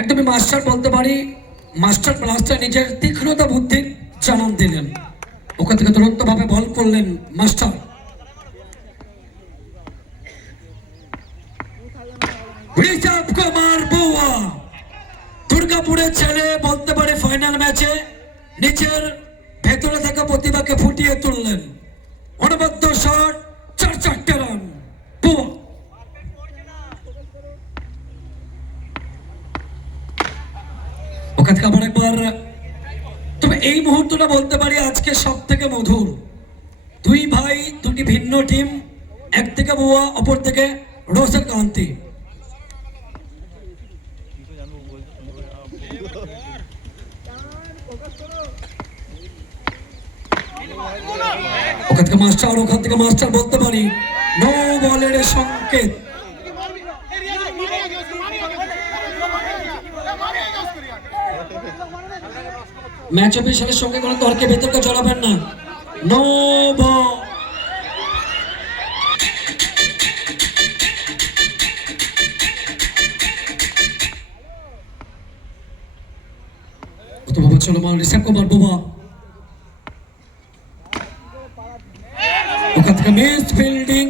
একদমই মাস্টার বলতে পারি, মাস্টার ব্লাস্টার নিজের তীক্ষ্ণতা বুদ্ধির জানান দিলেন, ওখান থেকে তুরন্ত ভাবে বল করলেন মাস্টার। ঋষভ কুমার বউয়া দুর্গাপুরের ছেলে বলতে পারে ফাইনাল ম্যাচে নিজের ভেতরে থাকা প্রতিভাকে ফুটিয়ে তুললেন। অনবদ্য শট, 4 রান। বউয়া ওখান থেকে আবার একবার, তবে এই মুহূর্তটা বলতে পারি আজকে সব থেকে মধুর। দুই ভাই, দুটি ভিন্ন টিম, এক থেকে বউয়া, অপর থেকে রোশন কান্তি। ওখান থেকে মাস্টার বলতে পারি নো বলের সংকেত। ম্যাচ অফিসারের সঙ্গে কোনো তর্কে বিতর্কে জড়াবেন না। No ball. চলমান ঋষভ কুমার বউয়া, ওখান থেকে মিস ফিল্ডিং।